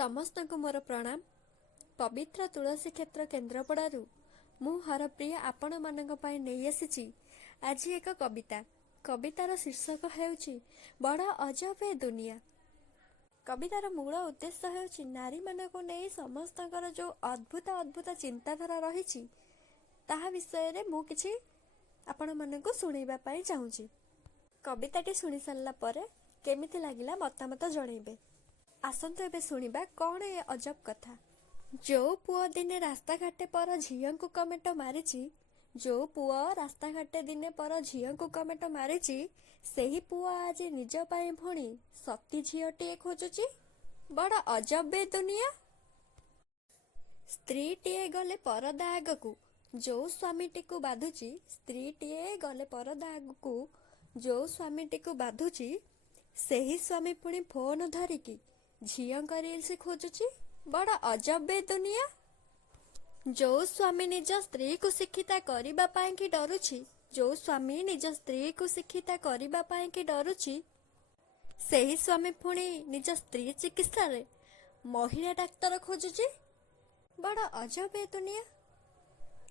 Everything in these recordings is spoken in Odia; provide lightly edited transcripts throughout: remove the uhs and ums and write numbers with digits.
ସମସ୍ତଙ୍କୁ ମୋର ପ୍ରଣାମ। ପବିତ୍ର ତୁଳସୀ କ୍ଷେତ୍ର କେନ୍ଦ୍ରାପଡ଼ାରୁ ମୁଁ ହରପ୍ରିୟା ଆପଣମାନଙ୍କ ପାଇଁ ନେଇ ଆସିଛି ଆଜି ଏକ କବିତା। କବିତାର ଶୀର୍ଷକ ହେଉଛି ବଡ଼ ଅଜବ ଏ ଦୁନିଆ। କବିତାର ମୂଳ ଉଦ୍ଦେଶ୍ୟ ହେଉଛି ନାରୀମାନଙ୍କୁ ନେଇ ସମସ୍ତଙ୍କର ଯେଉଁ ଅଦ୍ଭୁତ ଚିନ୍ତାଧାରା ରହିଛି ତାହା ବିଷୟରେ ମୁଁ କିଛି ଆପଣମାନଙ୍କୁ ଶୁଣାଇବା ପାଇଁ ଚାହୁଁଛି। କବିତାଟି ଶୁଣି ସାରିଲା ପରେ କେମିତି ଲାଗିଲା ମତାମତ ଜଣାଇବେ। ଆସନ୍ତୁ ଏବେ ଶୁଣିବା କ'ଣ ଏ ଅଜବ କଥା। ଯୋଉ ପୁଅ ଦିନେ ରାସ୍ତାଘାଟେ ପର ଝିଅଙ୍କୁ କମେଣ୍ଟ ମାରିଛି, ଯୋଉ ପୁଅ ରାସ୍ତାଘାଟେ ଦିନେ ପର ଝିଅଙ୍କୁ କମେଣ୍ଟ ମାରିଛି, ସେହି ପୁଅ ଆଜି ନିଜ ପାଇଁ ପୁଣି ସତୀ ଝିଅଟିଏ ଖୋଜୁଛି। ବଡ଼ ଅଜବ ଏ ଦୁନିଆ। ସ୍ତ୍ରୀଟିଏ ଗଲେ ପରଦା ଆଗକୁ ଯୋଉ ସ୍ୱାମୀଟିକୁ ବାଧୁଛି, ସ୍ତ୍ରୀଟିଏ ଗଲେ ପରଦା ଆଗକୁ ଯୋଉ ସ୍ୱାମୀଟିକୁ ବାଧୁଛି, ସେହି ସ୍ୱାମୀ ପୁଣି ଫୋନ ଧରିକି ଝିଅଙ୍କ ରିଲ୍ସ ଖୋଜୁଛି। ବଡ଼ ଅଜବ ଏ ଦୁନିଆ। ଯୋଉ ସ୍ୱାମୀ ନିଜ ସ୍ତ୍ରୀକୁ ଶିକ୍ଷିତା କରିବା ପାଇଁ କି ଡରୁଛି, ଯୋଉ ସ୍ୱାମୀ ନିଜ ସ୍ତ୍ରୀକୁ ଶିକ୍ଷିତା କରିବା ପାଇଁ କି ଡରୁଛି, ସେହି ସ୍ୱାମୀ ପୁଣି ନିଜ ସ୍ତ୍ରୀ ଚିକିତ୍ସାରେ ମହିଳା ଡାକ୍ତର ଖୋଜୁଛି। ବଡ଼ ଅଜବ ଏ ଦୁନିଆ।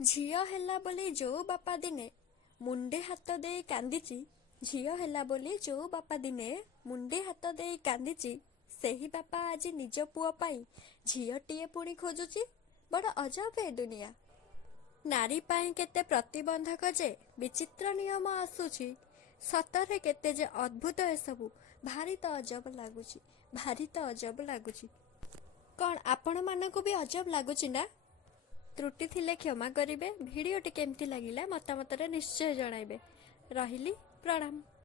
ଝିଅ ହେଲା ବୋଲି ଯୋଉ ବାପା ଦିନେ ମୁଣ୍ଡେ ହାତ ଦେଇ କାନ୍ଦିଛି, ଝିଅ ହେଲା ବୋଲି ଯୋଉ ବାପା ଦିନେ ମୁଣ୍ଡେ ହାତ ଦେଇ କାନ୍ଦିଛି, ସେହି ବାପା ଆଜି ନିଜ ପୁଅ ପାଇଁ ଝିଅଟିଏ ପୁଣି ଖୋଜୁଛି। ବଡ଼ ଅଜବ ଏ ଦୁନିଆ। ନାରୀ ପାଇଁ କେତେ ପ୍ରତିବନ୍ଧକ ଯେ ବିଚିତ୍ର ନିୟମ ଆସୁଛି, ସତରେ କେତେ ଯେ ଅଦ୍ଭୁତ ଏସବୁ। ଭାରି ତ ଅଜବ ଲାଗୁଛି, ଭାରି ତ ଅଜବ ଲାଗୁଛି। କ'ଣ ଆପଣମାନଙ୍କୁ ବି ଅଜବ ଲାଗୁଛି ନା? ତ୍ରୁଟି ଥିଲେ କ୍ଷମା କରିବେ। ଭିଡ଼ିଓଟି କେମିତି ଲାଗିଲା ମତାମତରେ ନିଶ୍ଚୟ ଜଣାଇବେ। ରହିଲି, ପ୍ରଣାମ।